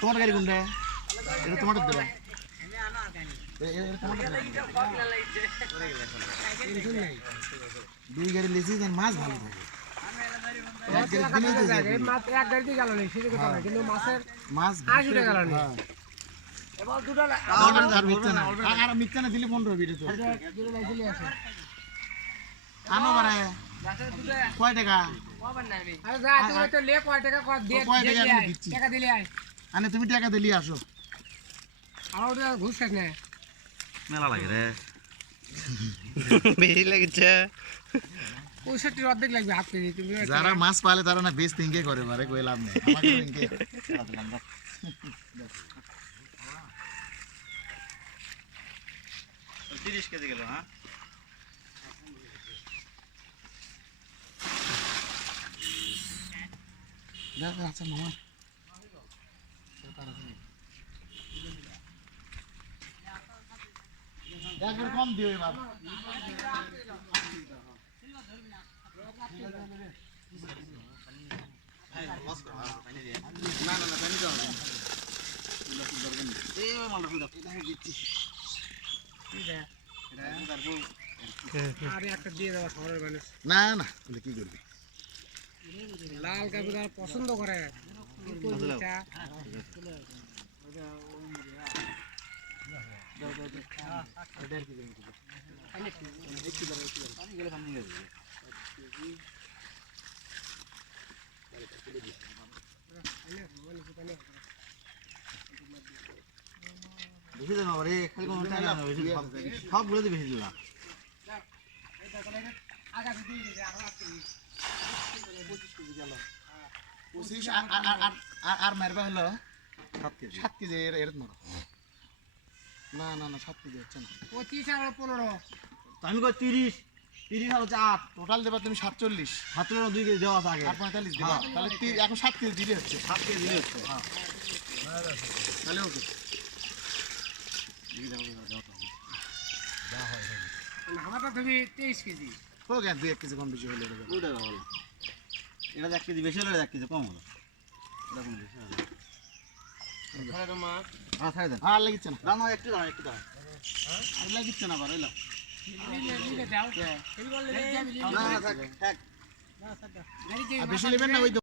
তোমার গাড়ি কোনটা? এটা তোমার দেবে। দুই গাড়ি লেছি মাছ ভালো থাকে। মাছ মিথ্যা না দিলে 15 ভিডিও আনো বারে কয় টাকা? আনে তুমি টাকা দিলি আসো। ঘুষ খাস না মেলা লাগে রে বেশি লাগছে 65 অর্ধেক লাগবে হাফ কেজি তুমি যারা মাছ পালে তারা না বেশ থিঙ্কে করে বারে কই লাভ নেই আমাকে থিঙ্কে 30 কেজি গেল হ্যাঁ দেখো আচ্ছা মামা একবার কম দিও এবার না না না পানি দাও এই মালটা ফুল দাও আরে একটা দিয়ে দাও খাবারের মানুষ না না বলে কি করবি লাল কাপড় যারা পছন্দ করে বেশি দেন রে খালি কোন টাকা না বেশি সবগুলো দিয়ে বেশি দিবা আগা দিয়ে দিবে আর 25 আর মারবা হলো 7 কেজি এর মারো না না না 7 কেজি হচ্ছে না 25 আর 15 আমি কই 30 30 আর 8 টোটাল দেবা তুমি 47 17 2 কেজি দেওয়া আছে আগে আর 45 দেবা তাহলে এখন 7 কেজি দিলে হচ্ছে 7 কেজি দিলে হচ্ছে হ্যাঁ তাহলে ওকে আমারটা তুমি 23 কেজি হোক আর 2 কেজি কম বেশি হলে হবে ওইটা ভালো এটা 1 কেজি বেশি হলে 1 কেজি কম হলো এটা কম বেশি হলো তাহলে তোমার হ্যাঁ ছাড় দেন আর লাগিচ্ছে না দাও না একটু দাও আর লাগিচ্ছে না বার হইলো নিলে দাও এই বললে না না থাক থাক গাড়ি আর বেশি নেবেন না ওই